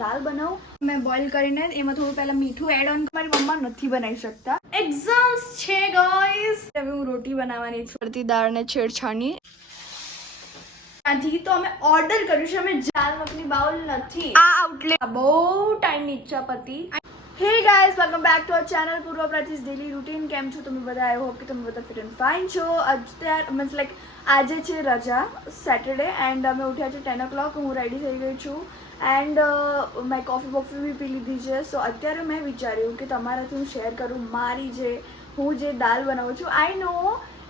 દાલ બનાવું મેં બોઇલ કરીને એમાં થોડું પહેલા મીઠું એડ ઓન મારી મમ્મા નથી બનાવી શકતા એક્ઝામ્સ છે ગાઈસ હવે હું રોટી બનાવવાની છું ફરતી દાળને છેડછાણી આથી તો અમે ઓર્ડર કર્યું છે અમે દાલ મખની બાઉલ નથી આ આઉટલેટ બહુ ટાઈમની ઈચ્છા પતી હે guys welcome back to our channel પૂર્વ પ્રતિસ ડેલી રૂટીન કેમ છો તમે બધા આઈ હોપ કે તમે બધા ફિટ એન્ડ ફાઇન છો અત્યારે મીન્સ લાઈક આજે છે રજા સેટરડે એન્ડ અમે ઉઠ્યા છે 10 o'clock હું રેડી થઈ ગઈ છું એન્ડ મેં કોફી બી પી લીધી છે સો અત્યારે મેં વિચાર્યું કે તમારાથી હું શેર કરું મારી જે હું જે દાલ બનાવું છું I know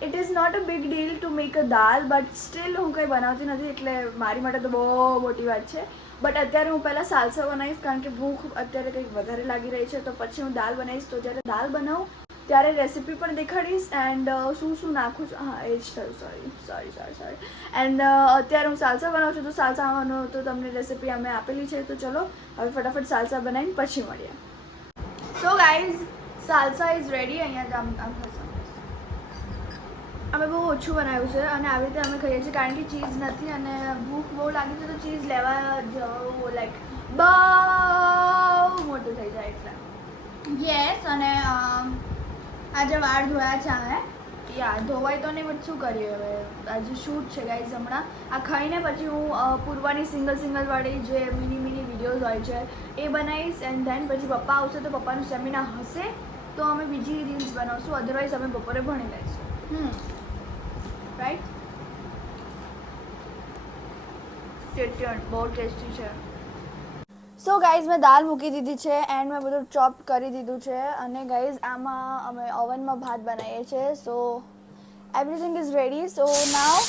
it is not a big deal to make a dal but still હું કંઈ બનાવતી નથી એટલે મારી માટે તો બહુ મોટી વાત છે બટ અત્યારે હું પહેલાં સાલસા બનાવીશ કારણ કે ભૂખ અત્યારે કંઈક વધારે લાગી રહી છે તો પછી હું દાલ બનાવીશ તો જ્યારે દાલ બનાવું ત્યારે રેસીપી પણ દેખાડીશ એન્ડ શું શું નાખું છું હા એ જ થયું સોરી એન્ડ અત્યારે હું સાલસા બનાવું છું તો સાલસાનો તો તમને રેસીપી અમે આપેલી છે તો ચલો હવે ફટાફટ સાલસા બનાવીને પછી મળીએ so guys salsa is ready અહીંયા અમે બહુ ઓછું બનાવ્યું છે અને આવી રીતે અમે ખાઈએ છીએ કારણ કે ચીઝ નથી અને ભૂખ બહુ લાગી છે તો ચીઝ લેવા જવું લાઈક બહુ મોટું થઈ જાય એટલે યસ અને આજે વાળ ધોયા છે અમે યા ધોવાય તો નહીં બટ શું કરીએ હવે આજે શૂટ છે ગાઈઝ હમણાં આ ખાઈને પછી હું પૂર્વાની સિંગલ વાળી જે મિની વિડીયોઝ હોય છે એ બનાવીશ એન્ડ ધેન પછી પપ્પા આવશે તો પપ્પાનું સેમિનાર હશે તો અમે બીજી રીલ્સ બનાવશું અધરવાઇઝ અમે બપોરે ભણી લઈશું રાઈટ બહુ ટેસ્ટી છે સો ગાઈઝ મેં દાલ મૂકી દીધી છે એન્ડ મેં બધું ચોપ કરી દીધું છે અને ગાઈઝ આમાં અમે ઓવનમાં ભાત બનાવીએ છીએ સો એવરીથિંગ ઇઝ રેડી સો નાવ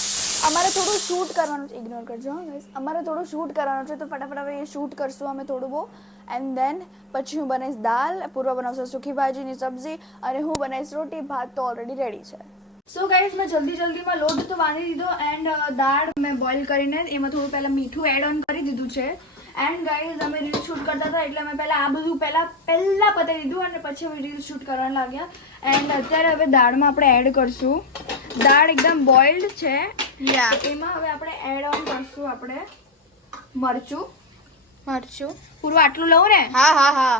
અમારે થોડું શૂટ કરવાનું છે ઇગ્નોર કરજો હા ગાઈઝ અમારે થોડું શૂટ કરવાનું છે તો ફટાફટ હવે એ શૂટ કરશું અમે થોડું બહુ એન્ડ દેન પછી હું બનાવીશ દાલ પૂર્વ બનાવશે સૂકી ભાજીની સબ્જી અને હું બનાવીશ રોટી ભાત તો ઓલરેડી રેડી છે સો ગાઈઝ મેં જલ્દીમાં લોટ તો બાંધી દીધો એન્ડ દાળ મેં બોઇલ કરીને એમાં થોડું પહેલાં મીઠું એડ ઓન કરી દીધું છે એન્ડ ગાઈઝ અમે રીલ શૂટ કરતા હતા એટલે અમે પહેલાં આ બધું પહેલાં પતાવી દીધું અને પછી અમે રીલ શૂટ કરવા લાગ્યા એન્ડ અત્યારે હવે દાળમાં આપણે એડ કરશું દાળ એકદમ બોઇલ્ડ છે એમાં હવે આપણે એડ ઓન કરશું આપણે મરચું પૂરું આટલું લઉં ને હા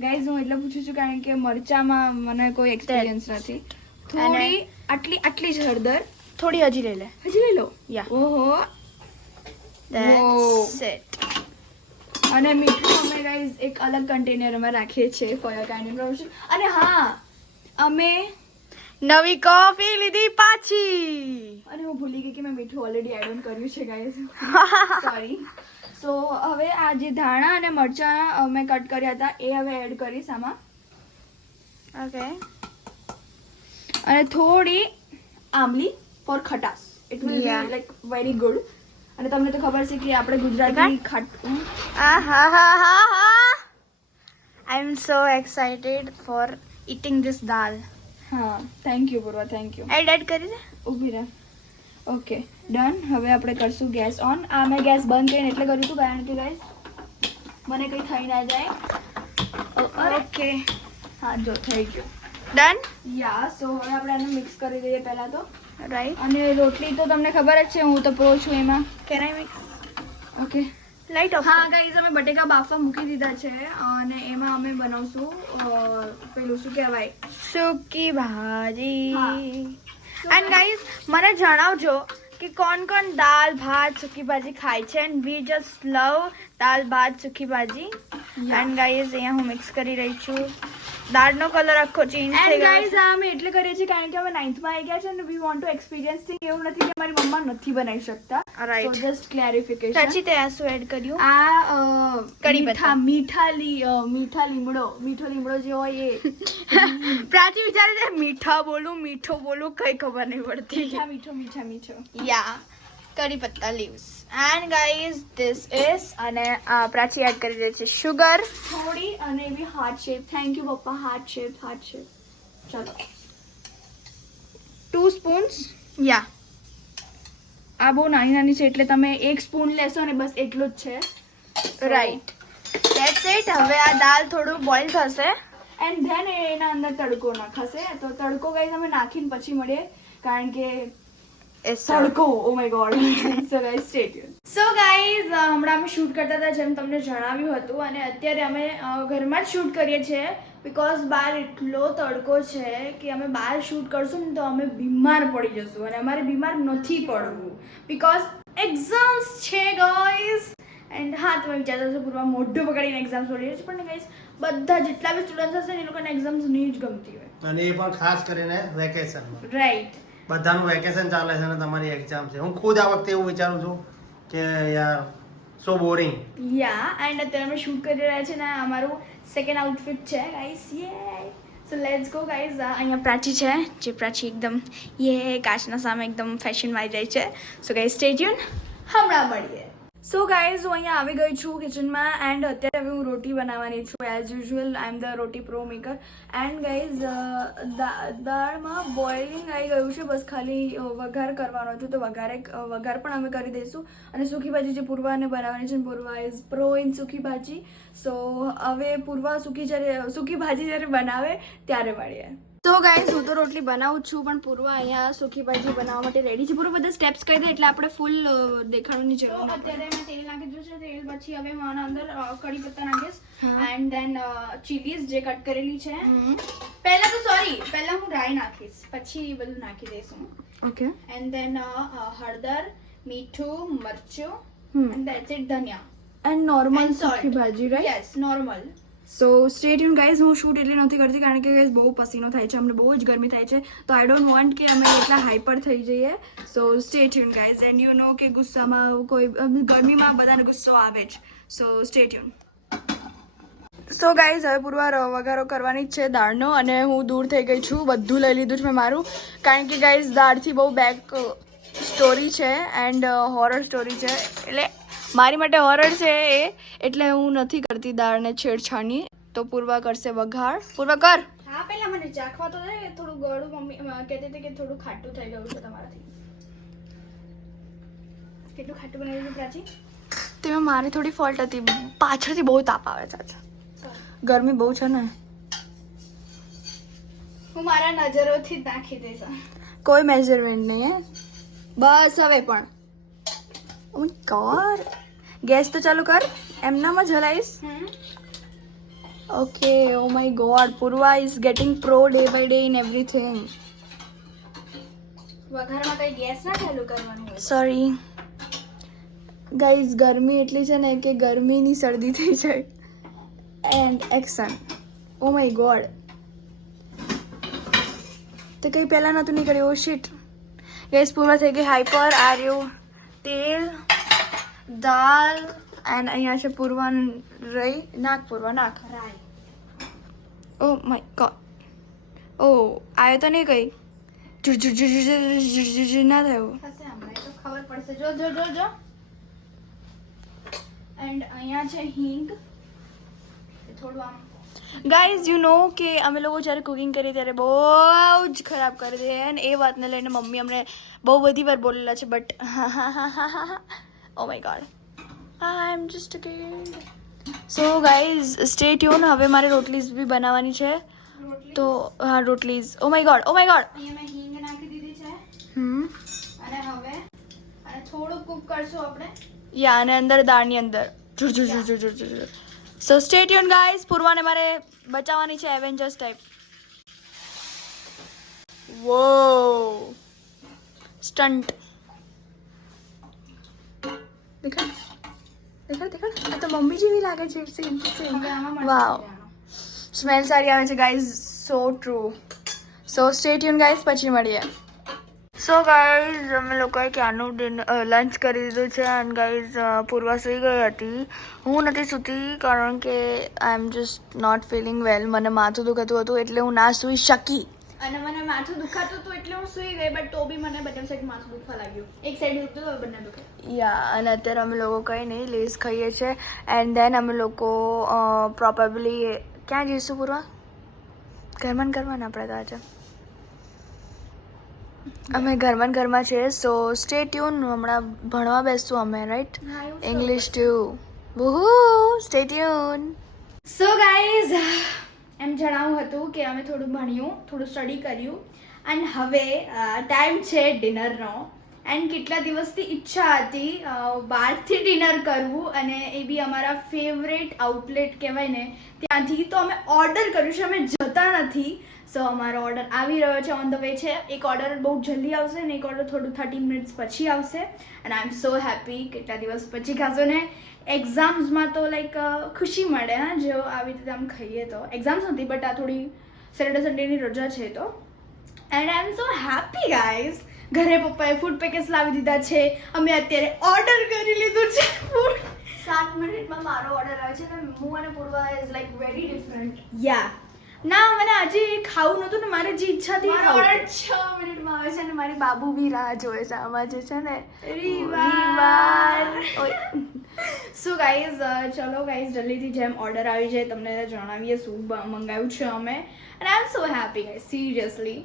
ગાઈઝ હું એટલે પૂછું છું કારણ કે મરચામાં મને કોઈ એક્સપિરિયન્સ નથી થોડી આટલી જ હળદર થોડી હજી લઈ લો યા ઓહો That's it. અને મીઠું અમે ગાઈઝ એક અલગ કન્ટેનરમાં રાખીએ છીએ ફોર યોર કાઇન્ડ ઇન્ફોર્મેશન અને હા અમે નવી કોફી લીધી પાછી અને હું ભૂલી ગઈ કે મેં મીઠું ઓલરેડી એડ ઓન કર્યું છે ગાઈઝ સોરી સો હવે આ જે ધાણા અને મરચાં મેં કટ કર્યા હતા એ હવે એડ કરીશ આમાં ઓકે અને થોડી આંબલી ફોર ખટાસ it will be like very good અને તમને તો ખબર છે કે આપણે ગુજરાતી ખાટું I am so excited for eating this dal હા thank you Purva thank you add કરી દે ઊભી રહે ઓકે ડન હવે આપણે કરશું ગેસ ઓન આ મેં ગેસ બંધ કરીને એટલે કર્યું હતું કારણ કે ગાઈસ મને કંઈ થઈ ના જાય ઓકે હા જો થઈ ગયું ડન યા સો હવે આપણે આને મિક્સ કરી દઈએ પહેલાં તો રાઈટ અને રોટલી તો તમને ખબર જ છે હું તો પ્રો છું એમાં can I mix okay light of હા ગાઈઝ અમે બટેકા બાફવા મૂકી દીધા છે અને એમાં અમે બનાવશું પેલું શું કહેવાય સૂકી ભાજી એન્ડ ગાઈઝ મને જણાવજો કે કોણ દાલ ભાત સૂકી ભાજી ખાય છે એન્ડ વી જસ્ટ લવ દાલ ભાત સૂકી ભાજી એન્ડ ગાઈઝ અહીંયા હું મિક્સ કરી રહી છું દાળનો કલર આખો ચેન્જ થઈ ગયો ગાઈઝ આ અમે એટલે કરીએ છીએ કારણ કે અમે 9th માં આવી ગયા છે અને we want to experience thing એવું નથી કે મારી મમ્મા નથી બનાવી શકતા સો જસ્ટ ક્લેરિફિકેશન પછી તે આ શું એડ કર્યું આ કડી પત્તા મીઠો લીમડો જે હોય એ પ્રાચી વિચારે છે મીઠો બોલું કઈ ખબર નહીં પડતી મીઠો યા કડી પત્તા leaves and guys this is અને પ્રાચી એડ કરી દે છે શુગર થોડી અને એવી હાર્ટ શેપ થેન્ક યુ પપ્પા હાર્ટ શેપ ચલો 2 સ્પૂન્સ યા આ બહુ નાની છે એટલે તમે 1 સ્પૂન લેશો ને બસ એટલું જ છે રાઈટ ધેટ્સ ઇટ હવે આ દાલ થોડું બોઇલ થશે એન્ડ ધેન એના અંદર તડકો નાખશે તો તડકો ગાઈઝ અમે નાખીને પછી મળીએ કારણ કે તડકો ઓ my God so guys stay tuned so guys હમણાં અમે શૂટ કરતા હતા જેમ તમને જણાવ્યું હતું અને અત્યારે અમે ઘરમાં જ શૂટ કરીએ છીએ બિકોઝ બહાર એટલો તડકો છે કે અમે બહાર શૂટ કરશું ને તો અમે બીમાર પડી જશું અને અમારે બીમાર નથી પડવું બિકોઝ એક્ઝામ્સ છે ગાઈઝ એન્ડ હા તમે વિચારતા હશો પૂર્વ મોઢું પકડીને એક્ઝામ્સ પડી છે પણ ગાઈઝ બધા જેટલા બી સ્ટુડન્ટ્સ હશે ને એ લોકોને એક્ઝામ્સ નહીં જ ગમતી હોય અને એ પણ ખાસ કરીને વેકેશન રાઈટ બધાનું વેકેશન ચાલે છે અને તમારી એક્ઝામ છે હું ખુદ આ વખતે એવું વિચારું છું કે યાર સો બોરિંગ યા એન્ડ અત્યારે અમે શૂટ કરી રહ્યા છે ને અમારું સેકન્ડ આઉટફિટ છે ગાઈસ યે સો લેટ્સ ગો ગાઈસ અહીંયા પ્રાચી છે જે પ્રાચી એકદમ યે કાચના સામે એકદમ ફેશનમાં આવી જાય છે સો ગાઈસ સ્ટે ટ્યુન હમણાં મળીએ સો ગાઈઝ હું અહીંયા આવી ગઈ છું કિચનમાં એન્ડ અત્યારે હવે હું રોટી બનાવવાની છું as usual I am the roti pro maker and guys દાળમાં બોઇલિંગ આવી ગયું છે બસ ખાલી વઘાર કરવાનો છે તો વઘાર પણ અમે કરી દઈશું અને સૂકી ભાજી જે પૂર્વાને બનાવવાની છે પૂર્વા ઇઝ પ્રો ઇન સૂકી ભાજી સો હવે પૂર્વા સૂકી ભાજી જ્યારે બનાવે ત્યારે મળીએ તો ગાઈઝ હું તો રોટલી બનાવું છું પણ પૂર્વા અહીંયા સૂકી ભાજી બનાવવા માટે રેડી છે પૂરો બધા સ્ટેપ્સ કહી દે એટલે આપણે ફૂલ દેખાડવાની જરૂર નથી અત્યારે મેં તેલ નાખી દીધું છે તેલ પછી હવે હું આના અંદર કઢી પત્તા નાખીશ એન્ડ ધેન ચીલીઝ જે કટ કરેલી છે પહેલા હું રાઈ નાખીશ પછી બધું નાખી દઈશ હું ઓકે એન્ડ ધેન હળદર મીઠું મરચું એન્ડ ધેટ્સ ઇટ ધનિયા એન્ડ નોર્મલ સૂકી ભાજી right yes normal so stay tune guys હું શૂટ એટલે નથી કરતી કારણ કે ગાઈઝ બહુ પસીનો થાય છે અમને બહુ જ ગરમી થાય છે તો આઈ ડોન્ટ વોન્ટ કે અમે એટલા હાઈપર થઈ જઈએ સો stay tune guys and you know કે ગુસ્સામાં કોઈ ગરમીમાં બધાને ગુસ્સો આવે જ સો સ્ટે ટ્યુન સો ગાઈઝ હવે પૂર્વાર વઘારો કરવાની જ છે દાળનો અને હું દૂર થઈ ગઈ છું બધું લઈ લીધું છે મેં મારું કારણ કે ગાઈઝ દાળથી બહુ બેક સ્ટોરી છે એન્ડ હોરર સ્ટોરી છે એટલે મારી માટે હોરર છે એ એટલે હું નથી કરતી દાળને છેડછાડની તો પૂર્વા કરશે વઘાર પૂર્વા કર હા પહેલા મને ચાખવા તો દે થોડું ગળું મમ્મી કહેતી હતી કે થોડું ખાટું થઈ ગયું છે તમારાથી કેટલું ખાટું બનાવી દીધું પ્રાચી તેમાં મારી થોડી ફોલ્ટ હતી પાછળથી બહુ તાપ આવે છે ગરમી બહુ છે ને હું મારા નજરોથી જ નાખી દઈશ કોઈ મેઝરમેન્ટ નહીં હે બસ હવે પણ ઓ માય ગોડ ગેસ તો ચાલુ કર એમનામાં જ હલાઈશ okay oh my god Purva is getting pro day by day in everything વઘારમાં કઈ ગેસ ના ચાલુ કરવાનું હોય સોરી ગાઈઝ ગરમી એટલી છે ને કે ગરમીની શરદી થઈ જાય and action O my God તો કંઈ પહેલાં નહોતું નીકળ્યું ઓ શીટ ગેસ પૂર્વા થઈ ગઈ હાઈપર આર્યું તેલ દાલ એન્ડ અહીંયા છે પૂર્વા રહી નાખ પૂર્વા નાખ ઓ માય ગોડ ઓ આવ્યો તો નહીં કઈ ના થયું ખબર પડશે જો જો જો જો એન્ડ અહીંયા છે હિંગ થોડું આમ ગાઈઝ યુ નો કે અમે લોકો જ્યારે કુકિંગ કરીએ ત્યારે બહુ જ ખરાબ કરી દઈએ અને એ વાતને લઈને મમ્મી અમને બહુ બધી વાર બોલેલા છે but O my God I am just a kid so guys stay tuned હવે મારે રોટલીઝ બી બનાવવાની છે તો હા રોટલીઝ ઓ માય ગોડ અહીંયા મેં હિંગ નાખી દીધી છે અને હવે અને થોડું કુક કરશું આપણે યા અને અંદર દાળની અંદર સો સ્ટે ટ્યુન ગાઈઝ પૂર્વાને મારે બચાવવાની છે એવેન્જર્સ ટાઈપ વો સ્ટન્ટ દેખાડ આ તો મમ્મી જેવી લાગે છે વાવ સ્મેલ સારી આવે છે ગાઈઝ સો ટ્રુ સો સ્ટે ટ્યુન ગાઈઝ પછી મળીએ સો ગાઈઝ અમે લોકોએ ક્યારનું લંચ કરી દીધું છે એન્ડ ગાઈઝ પૂર્વા સૂઈ ગઈ હતી હું નથી સૂતી કારણ કે I am just not feeling well મને માથું દુખાતું હતું એટલે હું ના સૂઈ શકી અને મને માથું દુખાતું હતું એટલે હું સૂઈ ગઈ બટ તો બી મને બંને સાઈડ માથું દુખવા લાગ્યું એક સાઈડ દુખતું તો બંને દુખે યા અને અત્યારે અમે લોકો કંઈ નહીં લેસ ખાઈએ છીએ એન્ડ દેન અમે લોકો પ્રોબેબલી ક્યાં જઈશું પૂર્વા ઘરમાં ને આપણે તો આજે અમે ઘરમાં છીએ સો સ્ટે ટ્યુન હમણાં ભણવા બેસશું અમે right English too woohoo stay tuned so guys એમ જણાવું હતું કે અમે થોડું ભણ્યું થોડું સ્ટડી કર્યું અને હવે ટાઈમ છે ડિનરનો એન્ડ કેટલા દિવસથી ઈચ્છા હતી બહારથી ડિનર કરવું, અને એ બી અમારા ફેવરેટ આઉટલેટ કહેવાય ને ત્યાંથી. તો અમે ઓર્ડર કર્યું છે, અમે જતા નથી. સો અમારો ઓર્ડર આવી રહ્યો છે, ઓન ધ વે છે. એક ઓર્ડર બહુ જલ્દી આવશે ને એક ઓર્ડર થોડું 30 મિનિટ્સ પછી આવશે. And I am so happy. કેટલા દિવસ પછી ખાશો ને. એક્ઝામ્સમાં તો લાઈક ખુશી મળે હા, જો આવી રીતે આમ ખાઈએ તો. એક્ઝામ્સ નથી બટ આ થોડી સેટરડે સન્ડેની રજા છે તો. And I am so happy guys. ઘરે પપ્પાએ ફૂડ પેકેટ્સ લાવી દીધા છે. અમે અત્યારે ઓર્ડર કરી લીધું છે ફૂડ. 7 મિનિટમાં મારો ઓર્ડર આવે છે ને હું અને પૂર્વા ઇઝ લાઈક વેરી ડિફરન્ટ. યા ના, મને આજે ખાવું નહોતું ને, મારે જે ઈચ્છા હતી મારો ઓર્ડર 6 મિનિટમાં આવે છે અને મારી બાબુ બી રાહ જોવે છે. આમાં જે છે ને સો ગાઈઝ ચલો ગાઈઝ જલ્દીથી જેમ ઓર્ડર આવી જાય તમને જણાવીએ શું મંગાવ્યું છે અમે. And I am so happy guys seriously.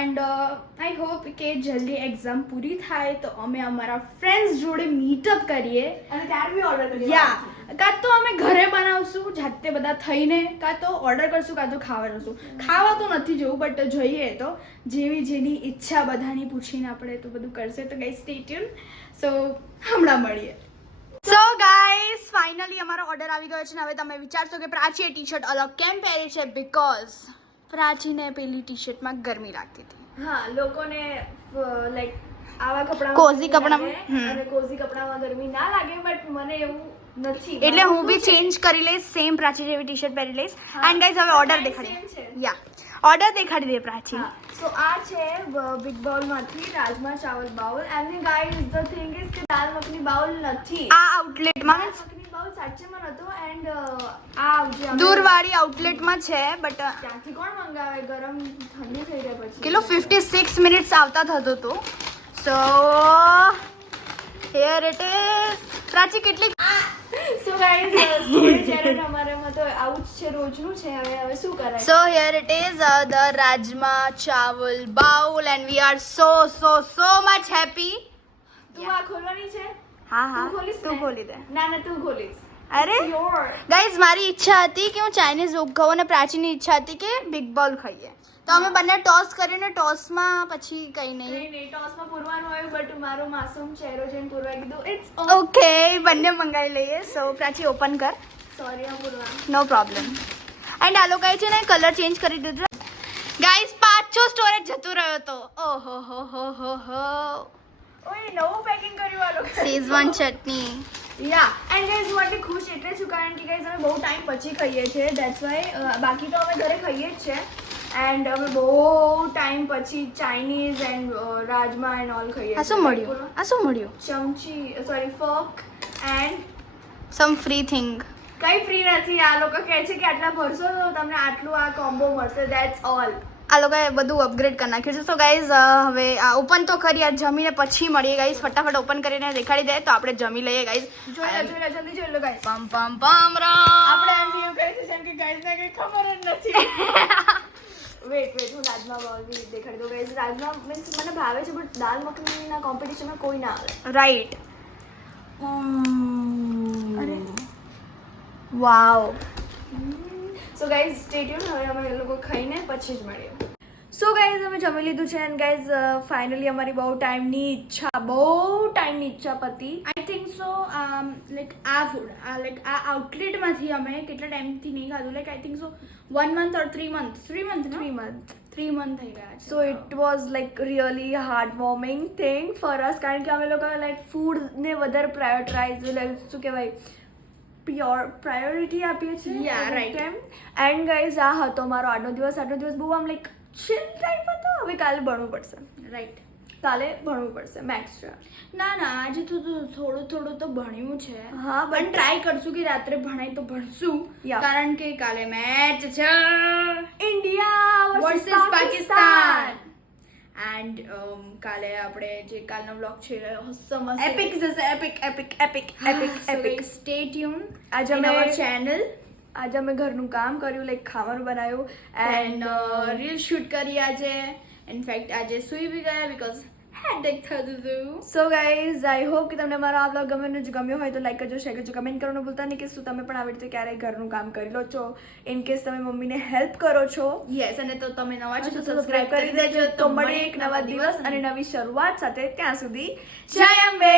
And I hope કે જલ્દી એક્ઝામ પૂરી થાય તો અમે અમારા ફ્રેન્ડ્સ જોડે મીટઅપ કરીએ અને ત્યારે બી ઓર્ડર કરીએ. યા કાં તો અમે ઘરે બનાવશું જાતે બધા થઈને, કાં તો ઓર્ડર કરશું, કાં તો ખાવા જશું. ખાવા તો નથી જવું બટ જોઈએ તો જેવી જેની ઈચ્છા બધાની પૂછીને આપણે તો બધું કરશે. તો ગાઈઝ સ્ટે ટ્યુન. સો હમણાં મળીએ. સો ગાઈઝ ફાઇનલી અમારો ઓર્ડર આવી ગયો છે ને હવે તમે વિચારશો કે પ્રાચીએ ટી શર્ટ અલગ કેમ પહેરી છે, બીકોઝ પ્રાચીને પેલી ટી શર્ટમાં ગરમી લાગતી હતી. હા, લોકોને લાઈક આવા કપડામાં કોઝી ગરમી કપડામાં, લાગે અને કોઝી કપડામાં ગરમી ના લાગે, બટ મને એવું નથી. એટલે હું બી ચેન્જ કરી લઈશ, સેમ પ્રાચી જેવી ટી શર્ટ પહેરી લઈશ. એન્ડ ગાઈઝ હવે ઓર્ડર દેખાડી. યા ઓર્ડર દેખાડી દે પ્રાચી. સો આ છે બિગ બાઉલમાંથી રાજમા ચાવલ bowl. And guys the thing is કે દાલ મખની બાઉલ નથી. આ આઉટલેટમાં દાલ મખની બાઉલ સાચેમાં નહોતો. એન્ડ આ જે અમે દૂરવાળી આઉટલેટમાં છે બટ ત્યાંથી કોણ મંગાવે, ગરમ ઠંડુ થઈ જાય પછી. કિલો 56 મિનિટ્સ આવતા થતો હતો. So here it is. Prachi કેટલી સો ગાઈઝ સ્ટોરેજ એરર અમારામાં તો આવું જ છે, રોજનું છે. હવે શું કરાય. So here it is, the Rajma Chawal bowl, and we are so much happy. તું આ ખોલવાની છે? હા હા તું ખોલીશ તું ને? ખોલી દે. ના તું ખોલીશ. અરે યોર ગાઈઝ મારી ઈચ્છા હતી કે હું ચાઇનીઝ ખાઉં અને પ્રાચીની ઈચ્છા હતી કે બિગ બાઉલ ખાઈએ. તો અમે બંને ટોસ કરીને ટોસમાં પછી કઈ નહીં. નહીં ટોસમાં પૂરવાનું આવ્યું બટ મારો માસૂમ ચહેરો જોઈને પૂરવા કીધું ઇટ્સ ઓકે બંને મંગાવી લઈએ. સો પ્રાચી ઓપન કર. સોરી આ પૂરવા. નો પ્રોબ્લેમ. એન્ડ આ લોકોએ છે ને કલર ચેન્જ કરી દીધો. ગાઈઝ પાછો સ્ટોરેજ જતો રહ્યો તો. ઓહો હો હો હો હો. ઓય નવું પેકિંગ કર્યું આ લોકો. Schezwan chutney. Yeah and guys હું આટલી ખુશ એટલે છું કારણ કે ગાઈઝ અમે બહુ ટાઈમ પછી ખાઈએ છીએ. That's why. બાકી તો અમે ઘરે ખાઈએ જ છે. એન્ડ અમે બહુ ટાઈમ પછી Chinese and rajma and all ખાઈએ. આ શું મળ્યું? આ શું મળ્યું? ચમચી sorry fork and sum free thing. કઈ ફ્રી નથી. આ લોકો કહે છે કે આટલા ભરશો તો તમને આટલું આ કોમ્બો મળશે. That's all. આ લોકોએ બધું અપગ્રેડ કરી નાખ્યું છે. સો ગાઈઝ હવે આ ઓપન તો કરી આ જમીને પછી મળીએ ગાઈઝ. ફટાફટ ઓપન કરીને દેખાડી દે તો આપણે જમી લઈએ ગાઈઝ. જોઈ લો જલ્દી જોઈ લો ગાઈઝ. પમ પમ પમ રામ. આપણે એમ એવું કહે છે જેમ કે ગાઈઝ ને કઈ ખબર જ નથી. વેટ હું રાજમા બાઉલ બી દેખાડી દઉં ગાઈઝ. રાજમા મીન્સ મને ભાવે છે બટ દાલ મખનીના કોમ્પિટિશનમાં કોઈ ના આવે. રાઈટ. અરે wow. So guys stay tuned. હવે અમે લોકો ખાઈને પછી જ મળીએ. સો ગાઈઝ અમે જમી લીધું છે એન્ડ ગાઈઝ ફાઇનલી અમારી બહુ ટાઈમની ઈચ્છા પતી. આઈ થિંક સો લાઈક આ ફૂડ આ આઉટલેટમાંથી અમે કેટલા ટાઈમથી નહીં ખાધું. Like I think so 1 month or 3 months. 3 months થઈ ગયા. So it was like really heart warming thing for us કારણ કે અમે લોકો લાઈક ફૂડને વધારે પ્રાયોરિટાઇઝ શું કહેવાય પ્રાયોરિટી આપીએ છીએ. Yeah, right. એન્ડ ગાઈઝ આ હતો મારો આજનો દિવસ બહુ આમ લાઈક ચિલ ટાઈપ હતો. હવે કાલે ભણવું પડશે. રાઈટ. કાલે ભણવું પડશે મેથ્સ છે. ના આજે તો થોડું તો ભણ્યું છે. હા, but પણ ટ્રાય કરશું કે રાત્રે ભણાય તો ભણશું. Yeah. કારણ કે કાલે મેચ છે ઇન્ડિયા વર્સિસ પાકિસ્તાન. એન્ડ કાલે આપણે જે કાલનો વ્લોગ છે એપિક જશે. એપિક સ્ટે ટ્યુન આજે ઇન અમે અવર ચેનલ. આજે અમે ઘરનું કામ કર્યું લાઈક ખાવાનું બનાવ્યું એન્ડ રીલ શૂટ કરી આજે. ઇનફેક્ટ આજે સુઈ બી ગયા બીકોઝ હેડેક થતું હતું. સો ગાઈઝ આઈ હોપ કે તમને મારો આ બ્લોગ ગમ્યો હોય તો લાઈક કરજો, શેર કરજો, કમેન્ટ કરવાનું ભૂલતા નહીં કે શું તમે પણ આવી રીતે ક્યારેય ઘરનું કામ કરી લો છો, ઇન કેસ તમે મમ્મીને હેલ્પ કરો છો. યસ, અને તો તમે નવા છો તો સબસ્ક્રાઇબ કરી દેજો. તો મળીએ એક નવા દિવસ અને નવી શરૂઆત સાથે. ત્યાં સુધી જય અંબે.